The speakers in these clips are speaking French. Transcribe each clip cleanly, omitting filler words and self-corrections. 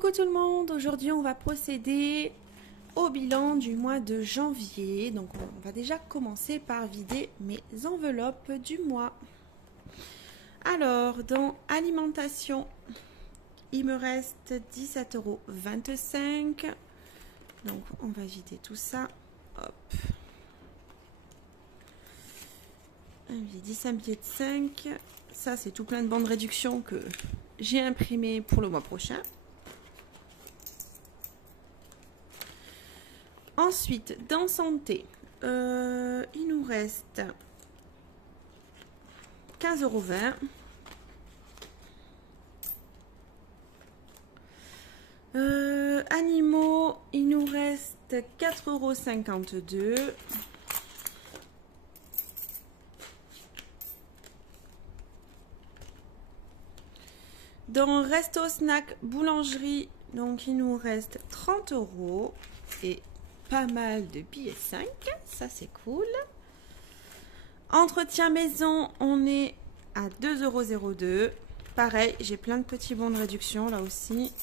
Coucou tout le monde, aujourd'hui on va procéder au bilan du mois de janvier. Donc on va déjà commencer par vider mes enveloppes du mois. Alors dans alimentation, il me reste 17,25 €. Donc on va vider tout ça. Hop. Un billet de 5. Ça c'est tout plein de bons de réduction que j'ai imprimé pour le mois prochain. Ensuite, dans santé, il nous reste 15,20 €. Animaux, il nous reste 4,52 €. Dans resto, snack, boulangerie, donc il nous reste 30 € et pas mal de billets 5, ça c'est cool. Entretien maison, on est à 2,02 €. Pareil, j'ai plein de petits bons de réduction là aussi.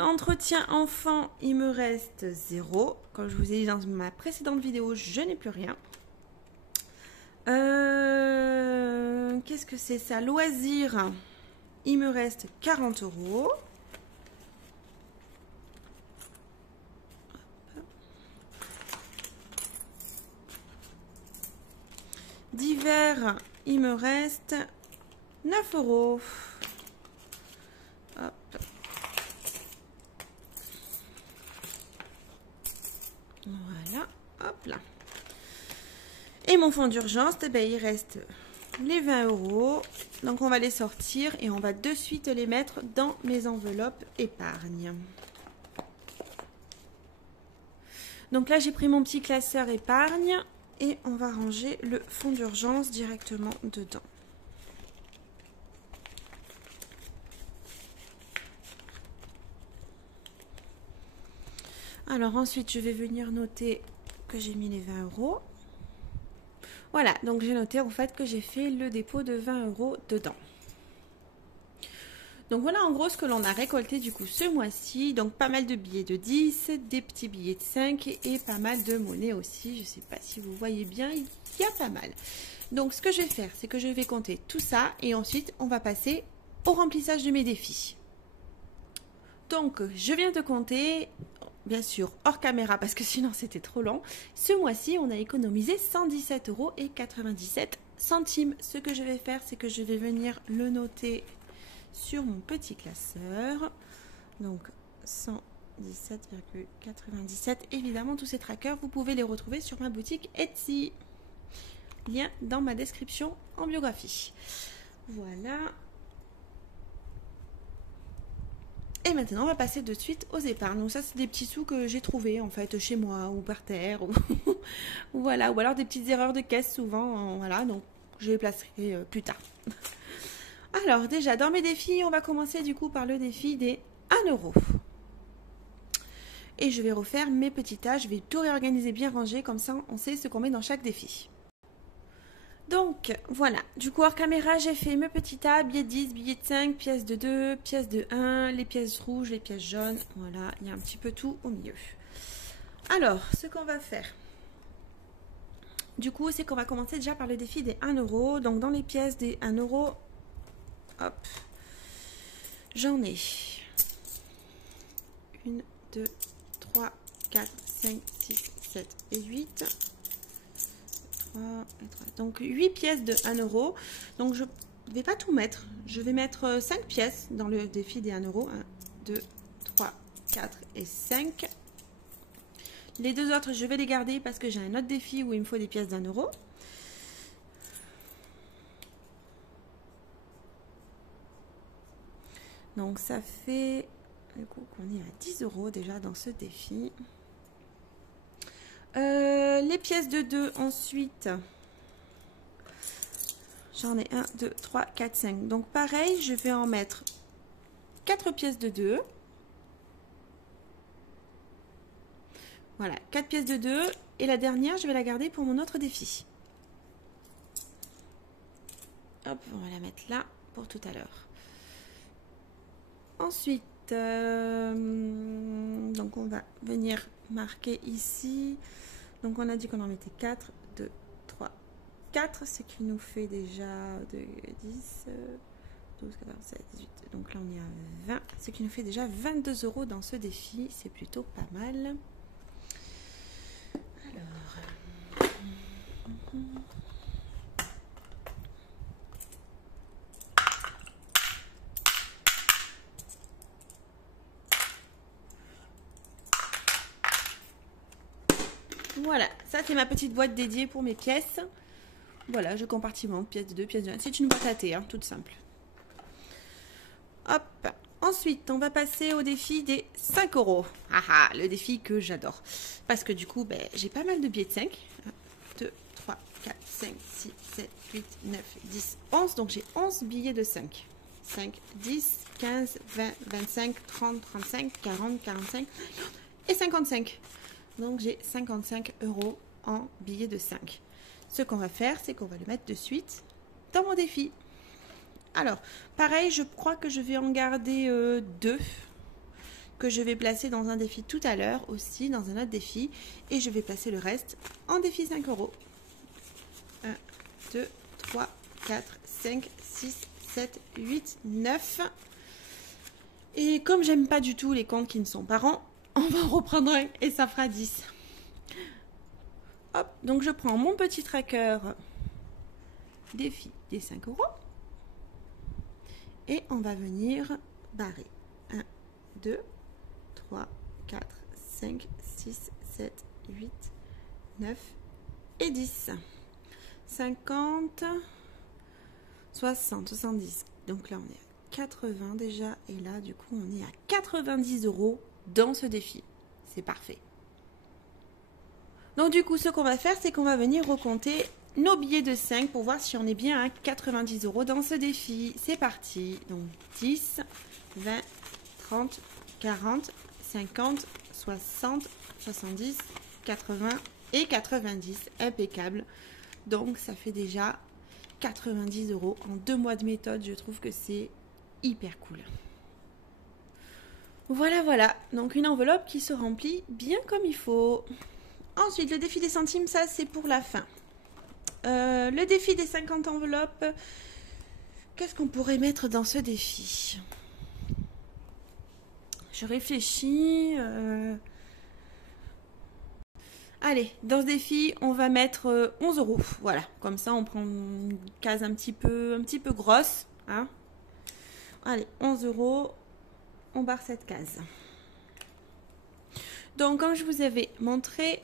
Entretien enfant, il me reste 0. Comme je vous ai dit dans ma précédente vidéo, je n'ai plus rien. Qu'est-ce que c'est ça? Loisirs, il me reste 40 €. Divers, il me reste 9 €. Hop. Voilà, hop là. Et mon fonds d'urgence, eh ben, il reste les 20 €. Donc on va les sortir et on va de suite les mettre dans mes enveloppes épargne. Donc là j'ai pris mon petit classeur épargne et on va ranger le fonds d'urgence directement dedans. Alors ensuite je vais venir noter que j'ai mis les 20 €. Voilà, donc j'ai noté en fait que j'ai fait le dépôt de 20 € dedans. Donc voilà en gros ce que l'on a récolté du coup ce mois-ci. Donc pas mal de billets de 10, des petits billets de 5 et pas mal de monnaie aussi. Je ne sais pas si vous voyez bien, il y a pas mal. Donc ce que je vais faire, c'est que je vais compter tout ça et ensuite on va passer au remplissage de mes défis. Donc je viens de compter, bien sûr hors caméra parce que sinon c'était trop long. Ce mois-ci on a économisé 117,97 €. Ce que je vais faire, c'est que je vais venir le noter sur mon petit classeur. Donc 117,97 €. Évidemment tous ces trackers vous pouvez les retrouver sur ma boutique Etsy. Lien dans ma description en biographie. Voilà. Et maintenant, on va passer de suite aux épargnes. Donc ça, c'est des petits sous que j'ai trouvés en fait chez moi ou par terre. Voilà. Ou alors des petites erreurs de caisse souvent. Voilà, donc je les placerai plus tard. Alors déjà, dans mes défis, on va commencer du coup par le défi des 1 €. Et je vais refaire mes petits tas. Je vais tout réorganiser, bien ranger. Comme ça, on sait ce qu'on met dans chaque défi. Donc voilà, du coup hors caméra j'ai fait mes petits tas, billets de 10, billets de 5, pièces de 2, pièces de 1, les pièces rouges, les pièces jaunes, voilà, il y a un petit peu tout au milieu. Alors, ce qu'on va faire, du coup, c'est qu'on va commencer déjà par le défi des 1 €. Donc dans les pièces des 1 €, hop, j'en ai 1, 2, 3, 4, 5, 6, 7 et 8. Donc 8 pièces de 1 €. Donc je ne vais pas tout mettre. Je vais mettre 5 pièces dans le défi des 1 €. 1, 2, 3, 4 et 5. Les deux autres, je vais les garder parce que j'ai un autre défi où il me faut des pièces d'1 €. Donc ça fait du coup qu'on est à 10 € déjà dans ce défi. Les pièces de 2 ensuite, j'en ai 1, 2, 3, 4, 5. Donc pareil, je vais en mettre 4 pièces de 2. Voilà, 4 pièces de 2. Et la dernière, je vais la garder pour mon autre défi. Hop, on va la mettre là pour tout à l'heure. Ensuite, donc on va venir marquer ici. Donc on a dit qu'on en mettait 4, 2, 3, 4, ce qui nous fait déjà 10, 12, 14, 16, 18. Donc là on est à 20, ce qui nous fait déjà 22 € dans ce défi. C'est plutôt pas mal. Alors... Voilà, ça c'est ma petite boîte dédiée pour mes pièces. Voilà, je compartimente pièce de 2, pièce de 1. C'est une boîte à thé, hein, toute simple. Hop. Ensuite, on va passer au défi des 5 €. Ah ah, le défi que j'adore. Parce que du coup, ben, j'ai pas mal de billets de 5. 1, 2, 3, 4, 5, 6, 7, 8, 9, 10, 11. Donc j'ai 11 billets de 5. 5, 10, 15, 20, 25, 30, 35, 40, 45 et 55. Donc j'ai 55 € en billets de 5. Ce qu'on va faire, c'est qu'on va le mettre de suite dans mon défi. Alors, pareil, je crois que je vais en garder 2 que je vais placer dans un défi tout à l'heure aussi, dans un autre défi. Et je vais placer le reste en défi 5 €. 1, 2, 3, 4, 5, 6, 7, 8, 9. Et comme j'aime pas du tout les comptes qui ne sont pas ronds, on va en reprendre un et ça fera 10. Hop, donc je prends mon petit tracker défi des 5 € et on va venir barrer 1, 2, 3, 4, 5, 6, 7, 8, 9 et 10. 50, 60, 70. Donc là on est à 80 déjà et là du coup on est à 90 € dans ce défi. C'est parfait. Donc du coup ce qu'on va faire, c'est qu'on va venir recompter nos billets de 5 pour voir si on est bien à 90 € dans ce défi. C'est parti. Donc 10, 20, 30, 40, 50, 60, 70, 80 et 90. Impeccable. Donc ça fait déjà 90 € en 2 mois de méthode. Je trouve que c'est hyper cool. Voilà, voilà. Donc une enveloppe qui se remplit bien comme il faut. Ensuite, le défi des centimes, ça c'est pour la fin. Le défi des 50 enveloppes, qu'est-ce qu'on pourrait mettre dans ce défi? Je réfléchis. Allez, dans ce défi, on va mettre 11 €. Voilà, comme ça on prend une case un petit peu grosse. Hein. Allez, 11 €, on barre cette case. Donc, comme je vous avais montré,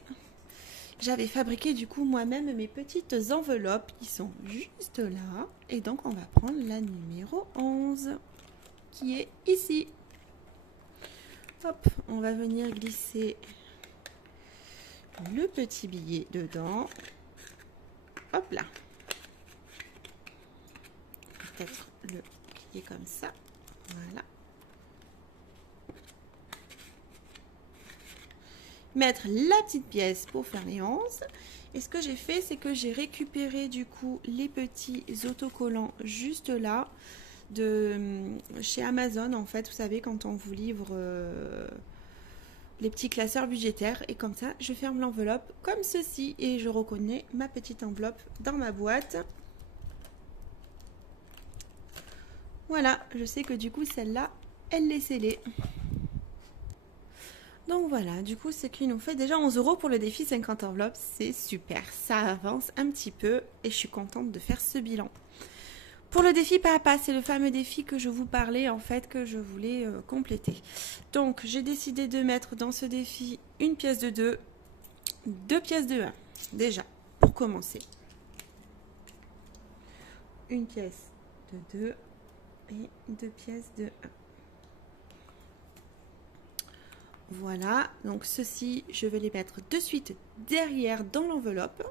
j'avais fabriqué du coup moi-même mes petites enveloppes qui sont juste là. Et donc on va prendre la numéro 11 qui est ici. Hop, on va venir glisser le petit billet dedans. Hop là. Peut-être le plier comme ça. Voilà. Mettre la petite pièce pour faire les 11. Et ce que j'ai fait, c'est que j'ai récupéré du coup les petits autocollants juste là de chez Amazon. En fait, vous savez, quand on vous livre les petits classeurs budgétaires. Et comme ça, je ferme l'enveloppe comme ceci et je reconnais ma petite enveloppe dans ma boîte. Voilà, je sais que du coup, celle-là, elle est scellée. Donc voilà, du coup, ce qui nous fait déjà 11 € pour le défi 50 enveloppes. C'est super, ça avance un petit peu et je suis contente de faire ce bilan. Pour le défi pas à pas, c'est le fameux défi que je vous parlais, en fait, que je voulais compléter. Donc, j'ai décidé de mettre dans ce défi une pièce de 2, 2 pièces de 1, déjà, pour commencer. Une pièce de 2 et 2 pièces de 1. Voilà, donc ceci, je vais les mettre de suite derrière dans l'enveloppe.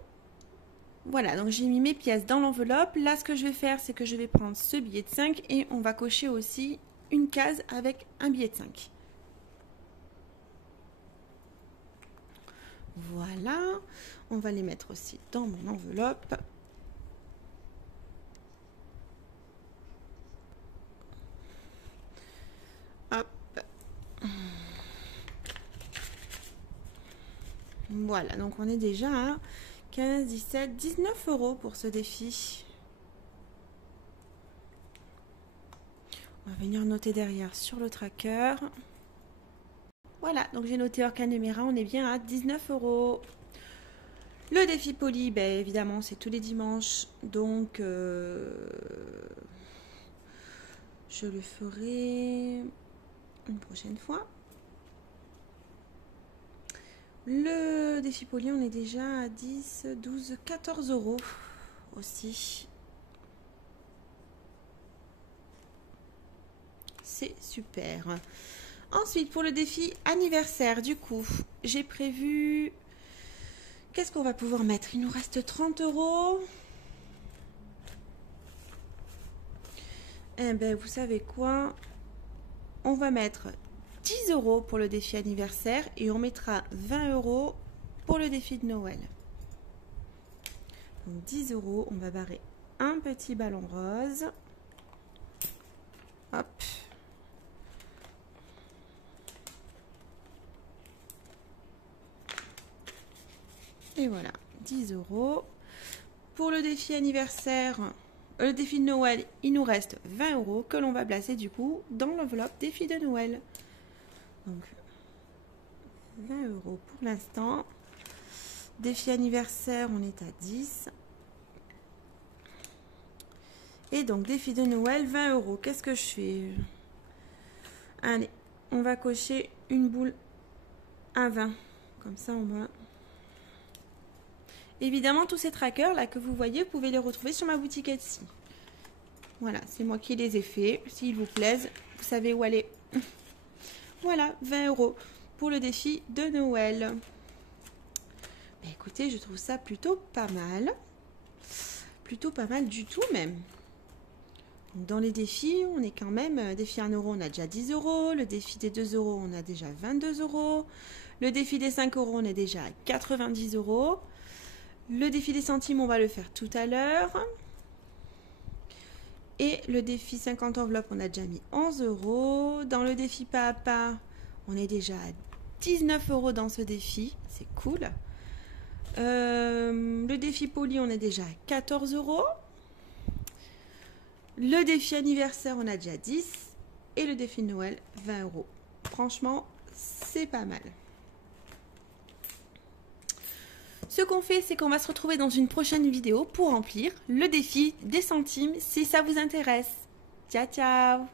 Voilà, donc j'ai mis mes pièces dans l'enveloppe. Là, ce que je vais faire, c'est que je vais prendre ce billet de 5 et on va cocher aussi une case avec un billet de 5. Voilà, on va les mettre aussi dans mon enveloppe. Voilà, donc on est déjà à 15, 17, 19 € pour ce défi. On va venir noter derrière sur le tracker. Voilà, donc j'ai noté hors caméra, on est bien à 19 €. Le défi poli, ben, évidemment, c'est tous les dimanches. Donc, je le ferai une prochaine fois. Le défi poli, on est déjà à 10, 12, 14 € aussi. C'est super. Ensuite, pour le défi anniversaire, du coup, j'ai prévu... Qu'est-ce qu'on va pouvoir mettre? Il nous reste 30 €. Eh bien, vous savez quoi? On va mettre 10 € pour le défi anniversaire et on mettra 20 € pour le défi de Noël. Donc 10 €, on va barrer un petit ballon rose. Hop. Et voilà, 10 €. Pour le défi anniversaire, le défi de Noël, il nous reste 20 € que l'on va placer du coup dans l'enveloppe défi de Noël. Donc 20 € pour l'instant. Défi anniversaire, on est à 10. Et donc défi de Noël, 20 €. Qu'est-ce que je fais? Allez, on va cocher une boule à 20. Comme ça, on va... Évidemment, tous ces trackers là que vous voyez, vous pouvez les retrouver sur ma boutique Etsy. Voilà, c'est moi qui les ai faits. S'ils vous plaisent, vous savez où aller. Voilà, 20 € pour le défi de Noël. Mais écoutez, je trouve ça plutôt pas mal. Plutôt pas mal du tout même. Dans les défis, on est quand même... Défi 1 €, on a déjà 10 €. Le défi des 2 €, on a déjà 22 €. Le défi des 5 €, on est déjà à 90 €. Le défi des centimes, on va le faire tout à l'heure. Et le défi 50 enveloppes, on a déjà mis 11 €. Dans le défi pas à pas, on est déjà à 19 € dans ce défi. C'est cool. Le défi poli, on est déjà à 14 €. Le défi anniversaire, on a déjà 10. Et le défi de Noël, 20 €. Franchement, c'est pas mal. Ce qu'on fait, c'est qu'on va se retrouver dans une prochaine vidéo pour remplir le défi des centimes si ça vous intéresse. Ciao, ciao!